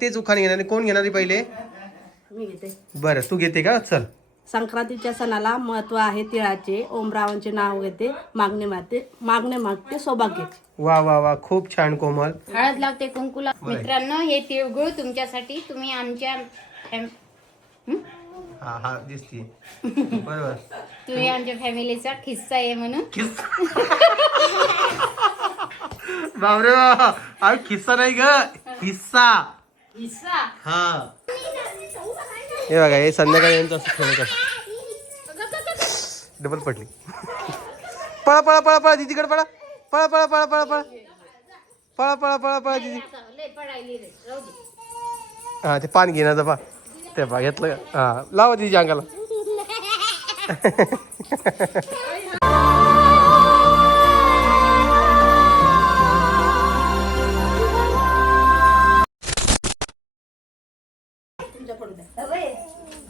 तेच उखाणे घेणार. कोण घेणार पहिले? मी घेते. बरं तू घेते का? चल. संक्रांतीच्या सणाला महत्व आहे तिळाचे. ओमरावांचे नाव घेते. मागणे मागते सौभाग्याचे. वा वा वा, खूप छान कोमल. हळद लागते कुंकुला. मित्रांनो, हे तिळगुळ तुमच्यासाठी. तुम्ही आमच्या हा हा दिसते बरोबर. तुम्ही आमच्या फॅमिलीचा खिस्सा आहे म्हणून. बापरे बाबा, खिस्सा नाही ग, हिस्सा. खिस्सा. हा हे बघा, हे संध्याकाळी यांचं असं खेळत डबल पडली. पळा पळा पळा पळा दीदीकडे पळा. पळा पळा पळा पळा पळा पळा पळा पळा पळा दीदी. हा ते पान घेण्याचं पा ते पा घेतलं का? हा लावा दीदी अंगाला.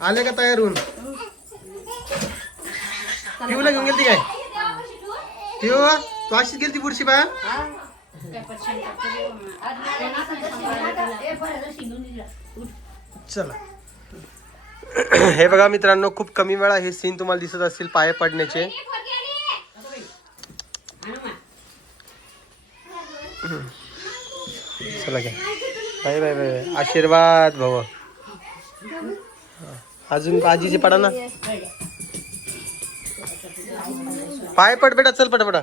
आले का तयार होऊन? पिऊला घेऊन गेलती काय? पिऊ तू अशीच गेलती पुढची बा. चला. हे बघा मित्रांनो, खूप कमी वेळा हे सीन तुम्हाला दिसत असतील पाय पडण्याचे. चला घ्या. Bye bye bye. आशीर्वाद भाऊ. अजून आजीचे पडा ना. पाय पड बेटा, चल पटापटा.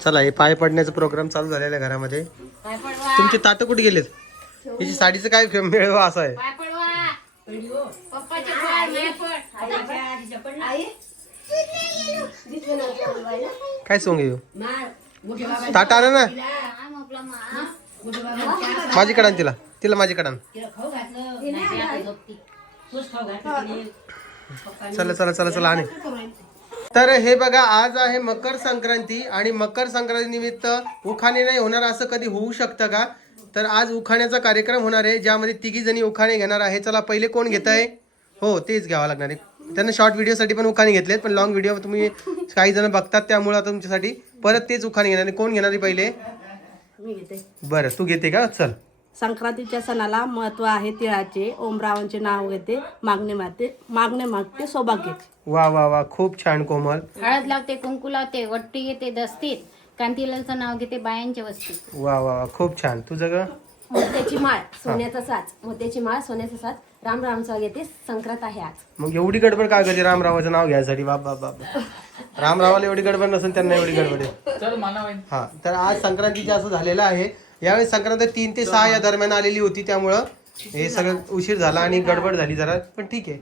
चला, हे पाय पडण्याचा प्रोग्राम चालू झालेला आहे घरामध्ये. तुमचे ताट कुठे गेलेत? हिची साडीचं काय मिळवा असं आहे. काय सोंग येऊ ताट आण ना. माझीकडे आण तिला. तिला माझीकडे आण. चला चला चला चला आणि. तर हे बघा, आज आहे मकर संक्रांती आणि मकर संक्रांती निमित्त उखाणे नाही होणार असं कधी होऊ शकतं का? तर आज उखाण्याचा कार्यक्रम होणार आहे, ज्यामध्ये तिघी जणी उखाणे घेणार आहे. चला पहिले कोण घेत आहे? हो तेच घ्यावं लागणार आहे. त्यांना शॉर्ट व्हिडिओसाठी पण उखाणे घेतलेत, पण लॉंग व्हिडिओ तुम्ही काही जण बघतात, त्यामुळे आता तुमच्यासाठी परत तेच उखाणे घेणार आहे. कोण घेणार आहे पहिले? मी घेते. बरं तू घेते का? चल. संक्रांतीच्या सणाला महत्व आहे तिळाचे. ओमरावांचे नाव घेते. मागणे मागते सौभाग्याचे. वा वा वा, खूप छान कोमल. हळद लागते कुंकू लावते. वट्टी घेते दस्तीत. कांतीलालचं नाव घेते बायांच्या वस्तीत. वा वा वा, खूप छान. तुझं ग? मोत्याची माळ सोन्याचा साच. मोत्याची माळ सोन्याचा साच. राम रामचा घेते. संक्रांत आहे आज. मग एवढी गडबड काय करते रामरावाचं नाव घ्यायसाठी? बाप बाप बाप. रामरावाला एवढी गडबड नसेल, त्यांना एवढी गडबड आहे. हा, तर आज संक्रांतीचे असं झालेलं आहे. यावेळी संक्रांत 3 ते 6 या दरम्यान आलेली होती, त्यामुळं हे सगळं उशीर झाला आणि गडबड झाली जरा, पण ठीक आहे.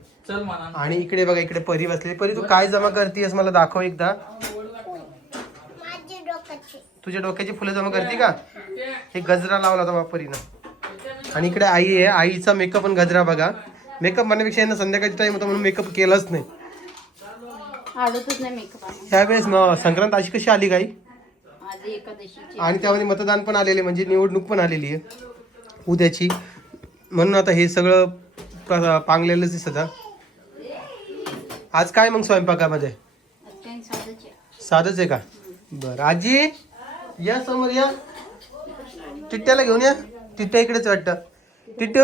आणि इकडे बघा, इकडे परी बसली. परी तू काय जमा करतेस मला दाखव एकदा. तुझ्या डोक्याची फुलं जमा करते का? हे गजरा लावला होता परीनं. आणि इकडे आई आहे. आईचा मेकअप आणि गजरा बघा. मेकअप म्हणण्यापेक्षा यांना संध्याकाळची टाइम होता म्हणून मेकअप केलाच नाही. आवडतच नाही मेकअप. त्यावेळेस संक्रांत अशी कशी आली काही? आज एकादशीची. आणि त्यामध्ये मतदान पण आलेले, म्हणजे निवडणूक पण आलेली आहे उद्याची, म्हणून आता हे सगळं पांगलेलंच दिसत. आज काय मग स्वयंपाकामध्ये? साधच आहे का? बरं आजी या समोर या. टिट्ट्याला घेऊन या. टिट्ट्या इकडेच वाटतं. टिट्टू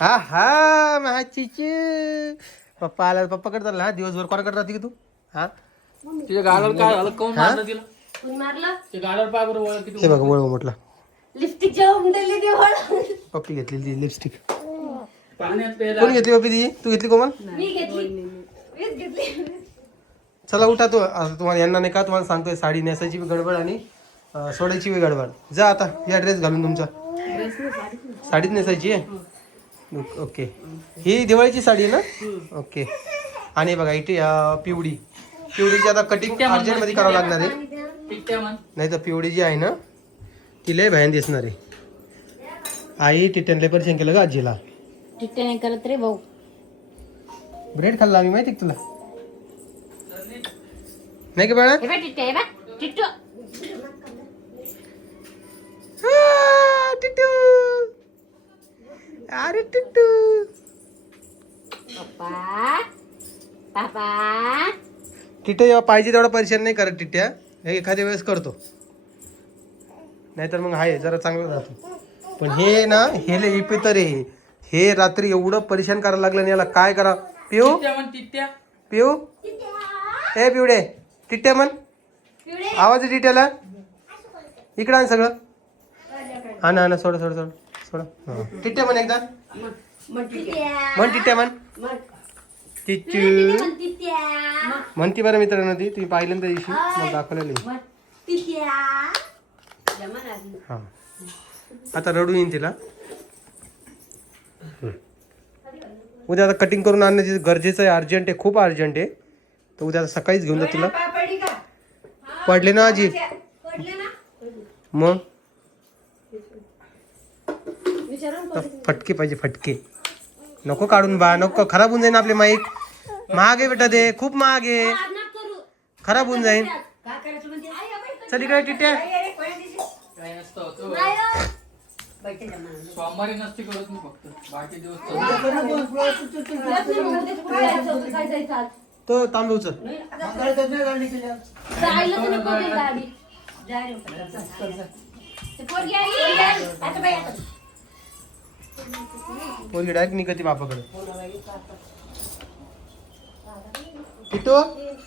हा हा महाचीची. पप्पा आला. पप्पाकडे चालला. हा दिवसभर कोणाकडे राहते की तू? हा तुझ्या गालावर काय झालं? कोण मारलं तिला? ते गालावर पाय बरोबर वळ किती. हे बघा वळ म्हटलं. लिपस्टिक जेवण दिली ती. पप्पी घेतलेली लिपस्टिक. पाण्यात पेला. कोणी घेतली पप्पी ती? तू घेतली कोमल? मी घेतली. मीच घेतली. चला उठा. तो आता तुम्हाला यांना नाही का तुम्हाला सांगतोय, साडी नेसायची बी गडबड आणि सोडायची बी गडबड. जा आता या ड्रेस घालून. तुमचा साडीच नेसायची आहे. ओके, ही दिवाळीची साडी आहे ना? ओके. आणि बघा इथे पिवळीची आता कटिंग अर्जंट मध्ये करावं लागणार आहे, नाही तर पिवळी जी आहे ना ती लय भयान दिसणार आहे. आई टिट्ट्याने परेशान केलं का आजीला? टिट्ट्या नाही करत रे भाऊ. ब्रेड खाल्ला आम्ही, माहिती तुला नाही का बाळा? टिट्टू टिट्टू, अरे टिट्टू पप्पा पापा. टिट्या जेव्हा पाहिजे तेवढा परेशान नाही करत टिट्या, हे एखाद्या वेळेस करतो, नाहीतर मग आहे जरा चांगलं राहतो. पण हे ना हे लय विपितर आहे. हे रात्री एवढं परेशान करायला लागलं आणि याला काय करा. पिऊ टिट्ट्या पिऊ हे पिवडे टिट्ट्या म्हण, आवाज आहे टिट्याला. इकडं आण सगळं. हा ना ना सोडा सोडा सोडा सोडा. हा. टिट्ट्या म्हण एकदा म्हण टिट्ट्या म्हण. चिच्चू म्हणती बरं मित्रांनो, ती तुम्ही पाहिल्यानंतर दिवशी मग दाखवलेली. हा आता रडून येईन तिला. उद्या आता कटिंग करून आणण्याची गरजेचं आहे, अर्जंट आहे, खूप अर्जंट आहे. तर उद्या आता सकाळीच घेऊन जा तिला. पडले ना आजी मग फटके पाहिजे, फटके नको काढून बा, नको खराब होऊन जाईन आपले माईक. महाग आहे बेटा, ते खूप महाग आहे, खराब होऊन जाईन. चल इकडे टिट्या. काय नसतं सोमवारी नसते करत मी, फक्त बाकी दिवस तो तांबे उचल. पोरगी डायरेक्ट निघती बापाकडे. पिटू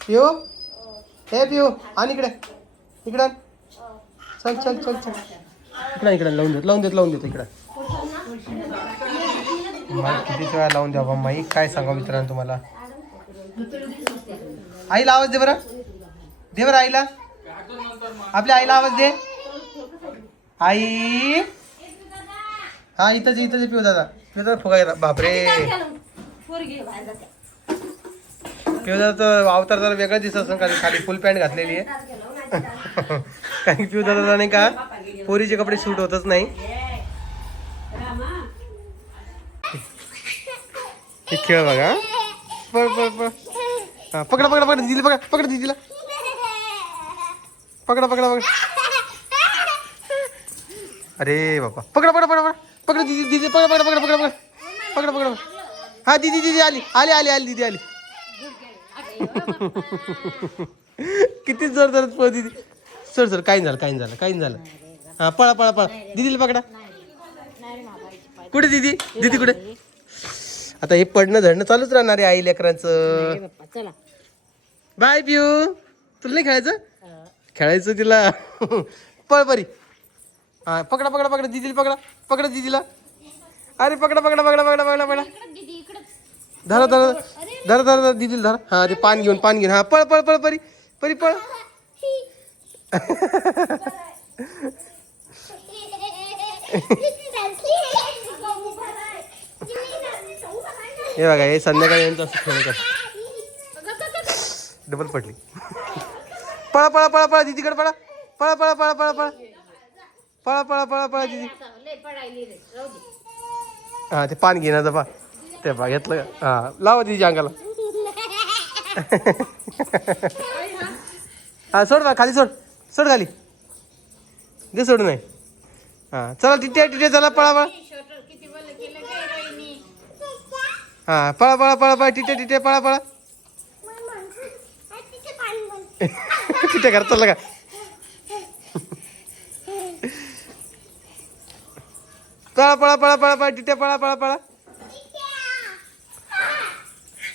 पिऊ हे पिऊ आणि इकडे इकडे आण. चल चल चल चल इकडे इकडे लावून देत लावून देत लावून देत इकडे. किती वेळा लावून द्या बाबा माई, काय सांगा मित्रांनो तुम्हाला. आईला आवाज दे बरं, दे बरं आईला, आपल्या आईला आवाज दे. आई हा इथंच इथंच पिऊ दादा, पिऊ दादा फुगा. बापरे पिऊ दादा तर अवतार जरा वेगळा दिसत असं, कारण खाली फुल पॅन्ट घातलेली आहे. काही पिऊ दादा नाही का पोरीचे कपडे सूट होतच नाही. हे खेळ बघा. पळ पळ पळ. हा पकडा पकडा पकडा दिदीला, पकडा पकडा दिदीला, पकडा पकडा पकडा. अरे बाबा पकडा पकडा पकडा पकडा दिदी दिदी पकडा पकडा पकडा पकडा पकडा पकडा. हा दिदी दिदी आली आली आली आली दिदी आली. किती जोर जोरात पळ दिदी. सर सर काही झालं काही झालं काही झालं. हा पळा पळा पळा दिदीला पकडा. कुठे दिदी दिदी कुठे. आता हे पडणं झडणं चालूच राहणार आहे आई लेकरांचं. बाय पिऊ, तुला नाही खेळायचं, खेळायचं तिला. पळ बरी. हा पकडा पकडा पकडा दिदीला, पकडा पकडा दिदीला. अरे पकडा पकडा पकडा पकडा पकडा पकडा. धरा धरा धरा धरा दिदीला धरा. हा ते पान घेऊन पान घेऊन. हा पळ पळ पळ परी परी पळ. हे बघा हे संध्याकाळी यांचं असं खेळत डबल पडली. पळा पळा पळा पळा दिदीकडे पळा. पळा पळा पळा पळा पळा पळा पळा पळा पळा दिदी. हा ते पान घेण्याचं पा ते पा घेतलं. हा लावा दिदीच्या अंगाला. हा सोड बा खाली, सोड सोड खाली दे, सोड नाही. हा चला टिट्या टिट्या चला पळा पळा. हा पळा पळा पळा पळा टिट्या टिट्या पळा पळा. टिट्या करत चालला का. पळा पळा पळा पळा पळा टिट्या पळा पळा पळा.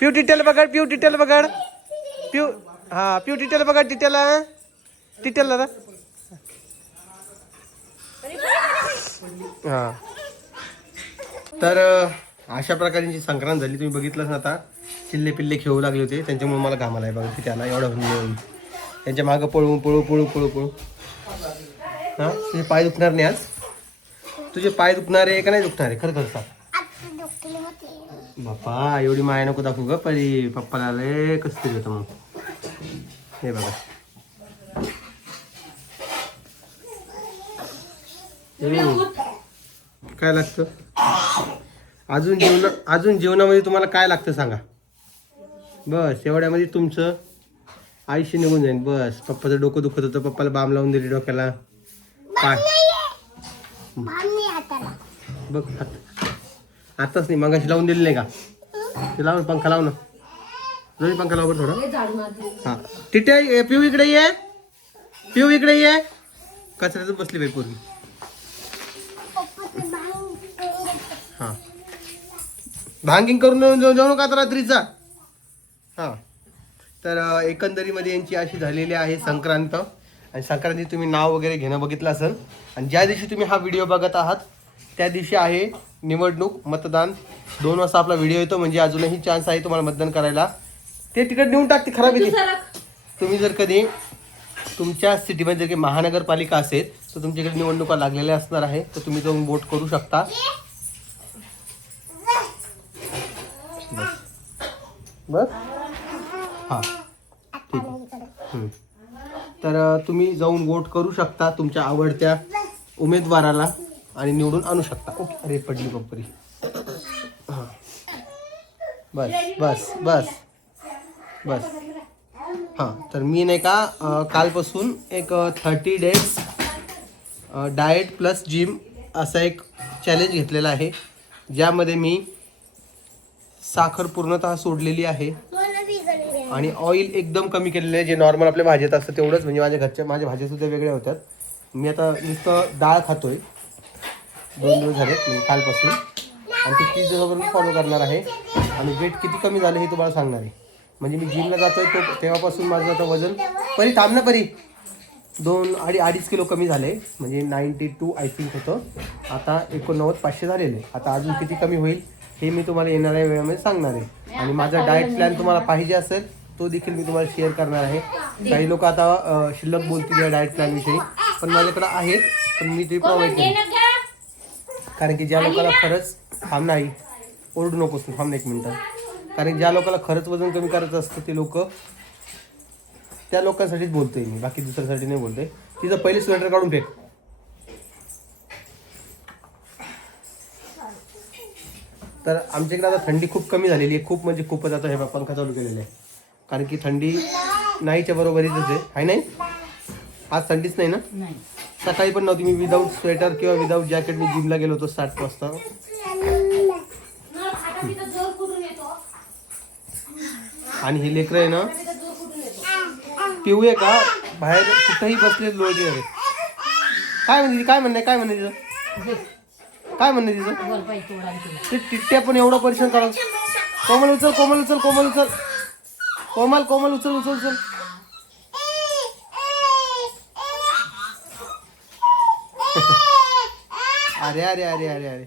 पिऊ टिट्याला पकड, पिऊ टिट्याला पकड, पिऊ. हा पिऊ टिट्याला पकड, टिट्याला टिट्याला दादा. हा तर अशा प्रकारची संक्रांत झाली. तुम्ही बघितलंच ना आता चिल्ले पिल्ले खेळू लागले होते, त्यांच्यामुळे मला घामाला आहे बघा की त्याला एवढं होऊन त्यांच्या मागं पळू पळू पळू पळू पळू. हां तुझे पाय दुखणार नाही आज, तुझे पाय दुखणार आहे का नाही दुखणार आहे खरं खरं सांग. बापा एवढी माया नको दाखवू ग परी, पप्पाला लय कसं तरी होतं मग. हे बघा काय लागतं अजून जेवणामध्ये तुम्हाला काय लागतं सांगा. बस एवढ्यामध्ये तुमचं आयुष्य निघून जाईल. बस पप्पाचं डोकं दुखत होतं, पप्पाला बाम लावून दिली डोक्याला. पाय बघ आताच नाही, मगाशी लावून दिली नाही का. ते लाव ना, पंखा लाव ना. रोहिणी पंखा लाव बरं थोडा. हे झाडू मारते. हा टिट्या पिऊ इकडे ये. पिऊ इकडे ये. कचऱ्यातच बसली बाई पोरगी. हा भांगिंग करून जाऊ नका आता रात्रीचा. हा तर एकंदरीमध्ये यांची अशी झालेली आहे संक्रांत. आणि संक्रांती तुम्ही नाव वगैरे घेणं बघितलं असेल. आणि ज्या दिवशी तुम्ही हा व्हिडिओ बघत आहात त्या दिवशी आहे निवडणूक, मतदान. 2 वाजता आपला व्हिडिओ येतो, म्हणजे अजूनही चान्स आहे तुम्हाला मतदान करायला. ते तिकीट नेऊन टाकते, खराब येते. तुम्ही जर कधी तुमच्या सिटीमध्ये जर काही महानगरपालिका असेल तर तुमच्याकडे निवडणुका लागलेल्या असणार आहे, तर तुम्ही जाऊन वोट करू शकता. बस हां ठीक आहे. तर तुम्ही जाऊन वोट करू शकता तुमच्या आवडत्या उमेदवाराला आणि निवडून आणू शकता. ओके. अरे पडली बपरी. हां बस बस बस बस. हां तर मी नाही का कालपासून एक 30 डेज डाएट प्लस जिम असा एक चॅलेंज घेतलेला आहे, ज्यामध्ये मी साखर पूर्णतः सोडलेली आहे आणि ऑइल एकदम कमी केलेलं आहे. जे नॉर्मल आपल्या भाज्यात असतं तेवढंच, म्हणजे माझ्या भाज्यासुद्धा वेगळ्या होत्यात. मी आता नुसतं डाळ खातोय 2 दिवस झाले म्हणजे कालपासून, आणि ते 30 दिवसापर्यंत फॉलो करणार आहे. आणि वेट किती कमी झालं हे तुम्हाला सांगणार आहे. म्हणजे मी जिमला जातोय तेव्हापासून माझं आता वजन परी थांब ना परी 2-2.5 किलो कमी झाले. म्हणजे 92 आय थिंक होतं, आता 89,500 झालेलं आहे. आता अजून किती कमी होईल हे मी तुम्हाला येणाऱ्या वेळामध्ये सांगणार आहे. आणि माझा डाएट प्लॅन तुम्हाला पाहिजे असेल तो देखील मी तुम्हाला शेअर करणार आहे. काही लोक आता शिल्लक बोलतील या डाएट प्लॅनविषयी, पण माझ्याकडे आहेत, पण मी ते प्रोव्हाइड केले. कारण की ज्या लोकांना खरंच थांब नाही ओरडू नकोस, थांब 1 मिनिटं. कारण ज्या लोकांना खरंच वजन कमी करायचं असतं ते लोक, त्या लोकांसाठीच बोलतोय मी, बाकी दुसऱ्यासाठी नाही बोलतोय. तिचं पहिले स्वेटर काढून फेक. तर आमच्याकडे आता थंडी खूप कमी झालेली आहे, खूप म्हणजे खूपच. आता हे पंखा चालू केलेला आहे कारण की थंडी नाहीच्या बरोबरीच आहे. नाही आज थंडीच नाही ना. सकाळी पण नव्हती. मी विदाऊट स्वेटर किंवा विदाऊट जॅकेट मी जिमला गेलो होतो 7 वाजता. आणि हे लेकरं आहे ना पिऊ आहे का बाहेर कुठंही बसले लोळते. काय म्हणते काय म्हणणं तिचं ते टिट्ट्या पण एवढं परेशान करा. कोमल उचल कोमल उचल. अरे अरे अरे अरे अरे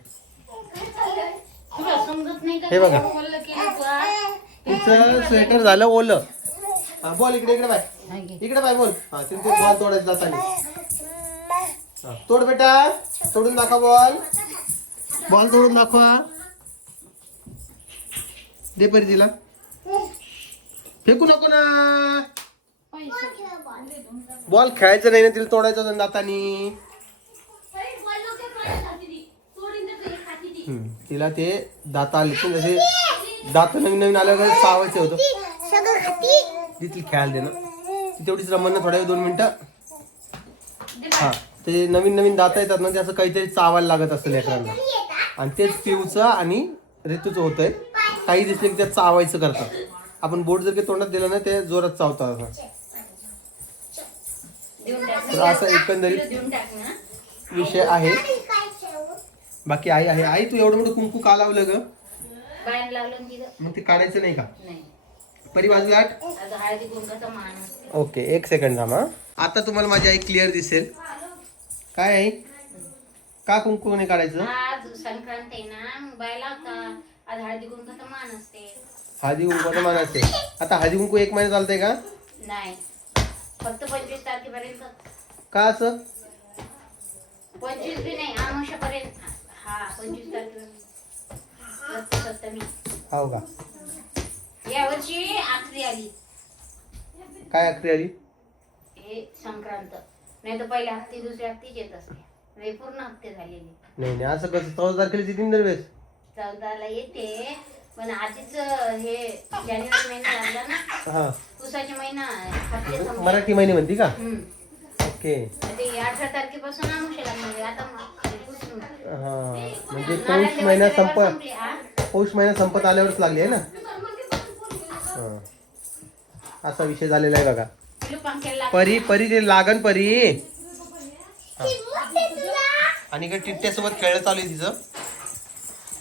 हे बघा तिचं स्वेटर झालं ओलं. हा बॉल इकडे बाय बोल. हा तिथे बॉल तोडायचं जाताना. तोड बेटा, तोडून दाखवा बॉल तोडून दाखवा. दे परी तिला, फेकू नको ना. बॉल खेळायचं नाही ना, तिला तोडायचं जातानी. तिला ते दात आले जसे दात नवीन आल्यावर चावायचे होतं. तिथे खेळायला दे ना, ती तेवढीच रमण ना थोड्या 2 मिनिटं. हा ते नवीन दात येतात ना, ते असं काहीतरी चावायला लागत असतं लेकरांना. आणि तेच पिऊचं आणि ऋतूचं होतंय. काही दिसले की त्यात चावायचं करतात. आपण बोट जर काही तोंडात दिलं ना ते जोरात चावतात. तर असं एकंदरीत विषय आहे. बाकी आई आहे. आई तू एवढं मोठं कुंकू का लावलं ग? मग ते काढायचं नाही का? परी बाजूला. ओके 1 सेकंड थांबा. आता तुम्हाला माझी आई क्लिअर दिसेल. काय आहे का कुंकू नाही काढायचं? आज संक्रांत आहे ना, बायला आज हळदी कुंकूचा मान असते. हळदी कुंकूचा मान असते. आता हळदी कुंकू 1 महिना चालतंय का? नाही, फक्त 25 तारखेपर्यंत. का असं? 25 बी नाही, आमावश्यापर्यंत. हा 25 तारखेपर्यंत. हो का? या वर्षी आखरी आली. काय आखरी आली? हे संक्रांत. नाही तर पहिले हप्ते दुसरे हप्तेच येत असते. पूर्ण हप्ते झालेले. नाही असं कसं 14 तारखेला येते दरवेळेस? 14ला येते, पण आधीच हे जानेवारी महिना लागला ना. हा उसाचे महिना हप्ते संपले. मराठी महिने म्हणते का? ओके. ते 18 तारखेपासून आमुषे लागणार आता. हा म्हणजे पौष महिना पौष महिना संपत आल्यावरच लागली आहे ना. हा. असा विषय झालेला आहे बघा. परी परी ते लागन परी. आणि इकडे टिट्ट्यासोबत खेळ चालू आहे तिचं.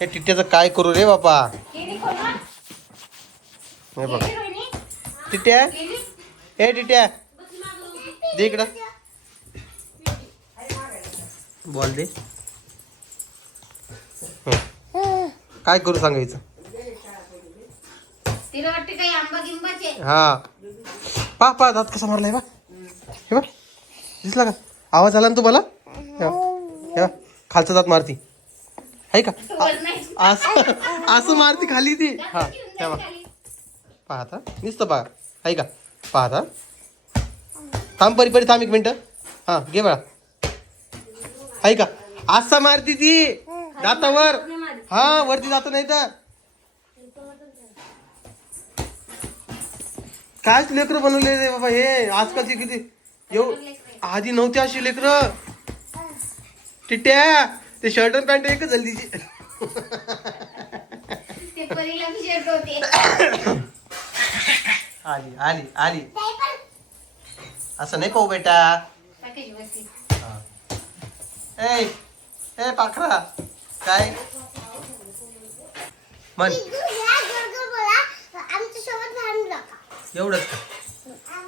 हे टिट्ट्याचं काय करू रे बापा. हे बघ टिट्ट्या, हे टिट्ट्या दे इकडं बॉल दे. काय करू सांगायचं. तिला वाटते काही आंबा गिंबाचे. हा पा दात कसा मारलाय बा. हे बा दिसला का आवाज आला ना तुम्हाला. हे बा खालचा दात मारती आहे का. असं मारती खाली ती. हा हे बा पाहता नुसतं पहा आहे का. पाहता थांब परी परी थांब 1 मिनिट. हा घे बाळा आहे का. असं मारती ती दातावर. हा वरती जात नाही तर. कायच लेकरं बनवले रे बाबा हे आजकालची. किती आधी नव्हती अशी लेकरं. टिट्ट्या ते शर्ट आणि पॅन्ट एकच झाली तिची. ते परीला बी शर्ट होते. आली आली आली. असं नाही पाहू बेटा. हा. ए पाखरा काय म्हण. एवढंच का.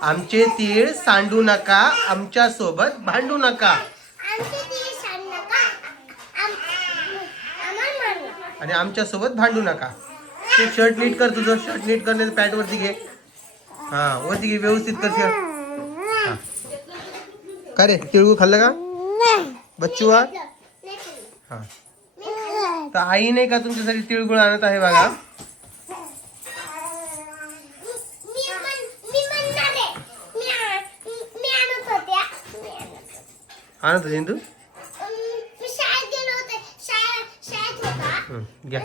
आमचे तीळ सांडू नका, आमच्या सोबत भांडू नका. आणि आमच्या सोबत भांडू नका. ते शर्ट नीट कर. तुझं शर्ट नीट करण्याचं पॅन्ट वरती घे. हा वरती घे व्यवस्थित कर. हा का रे तिळगुळ खाल्लं का बच्चू. हा तर आई नाही का तुमच्यासाठी तिळगुळ आणत आहे बघा. आणत होती तू. घ्या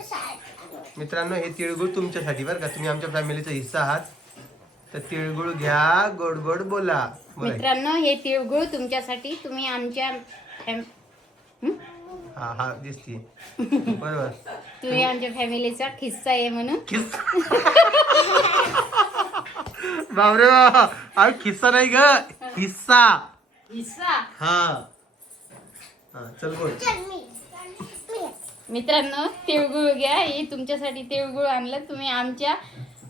मित्रांनो हे तिळगुळ तुमच्यासाठी बरं का. तुम्ही आमच्या फॅमिलीचा हिस्सा आहात तर तिळगुळ घ्या. गोड गोड बोला. मित्रांनो हे तिळगुळ तुमच्यासाठी. तुम्ही आमच्या हा हा दिसते बरोबर. तुम्ही आमच्या फॅमिलीचा हिस्सा आहे म्हणून. बापरे बाबा खिस्सा नाही ग हिस्सा. हिस्सा. हा चल बोल. मित्रांनो तिळगुळ घ्या. हे तुमच्यासाठी तिळगुळ आणलं. तुम्ही आमच्या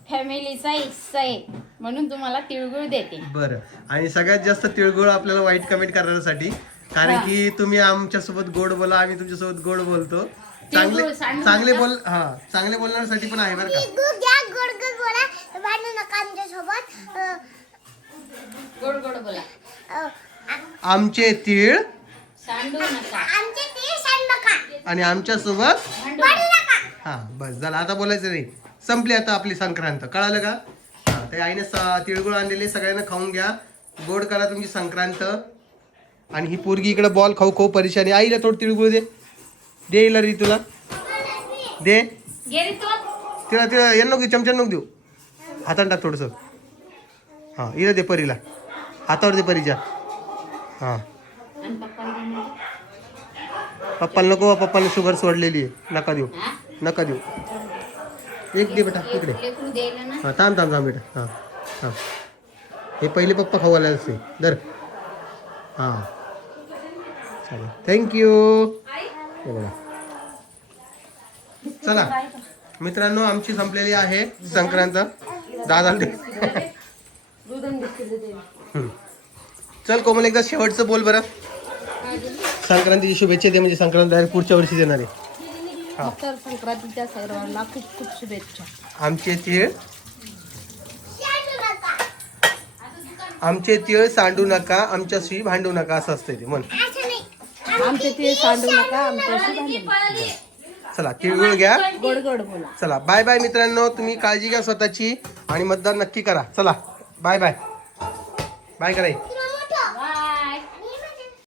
फॅमिलीचा हिस्सा आहे म्हणून तुम्हाला तिळगुळ देते. बरं आणि सगळ्यात जास्त तिळगुळ आपल्याला वाईट कमेंट करण्यासाठी. कारण की तुम्ही आमच्यासोबत गोड बोला आम्ही तुमच्यासोबत गोड बोलतो. चांगले बोल. हा चांगले बोलण्यासाठी पण आहे बरं का. गोड गोड बोला. आमचे तीळ सांडू नका आणि आमच्या सोबत हा बस झालं. आता बोलायचं नाही. संपली आता आपली संक्रांत. कळालं का. हा ते आईने तिळगुळ आणलेले सगळ्यांना खाऊन घ्या. गोड करा तुमची संक्रांत. आणि ही पोरगी इकडे बॉल खाऊ खाऊ परेशानी. आईला थोडं तिळगुळ दे. दे इला री तुला दे. तिला तिला यांना नको चमचा नको देऊ. हाताने टाक थोडंसं. हा इला दे परीला. हातावर दे परीच्या. हा पप्पाला नको. पप्पाला शुगर सोडलेली आहे. नका देऊ नका देऊ. एक दे बेटा इकडे. हां थांब थांब थांब बेटा. हां हां हे पहिले पप्पा खाऊ आले असते दर. हां चालेल थँक्यू. हे बघा चला मित्रांनो आमची संपलेली आहे संक्रांत. दादा चल कोमल एकदा शेवटचं बोल बरं. संक्रांतीची शुभेच्छा दे. म्हणजे संक्रांत डायरेक्ट पुढच्या वर्षी देणार आहे. मकर संक्रांतीच्या सर्वांना खूप खूप शुभेच्छा. आमचे तीळ आमचे तीळ सांडू नका आमच्याशी भांडू नका असं असतं ते म्हण. आमचे तीळ सांडू नका आमच्याशी भांडू नका. चला तिळगुळ घ्या. गोड गोड बोला. चला बाय बाय मित्रांनो. तुम्ही काळजी घ्या स्वतःची आणि मतदान नक्की करा. चला बाय बाय. बाय कराय.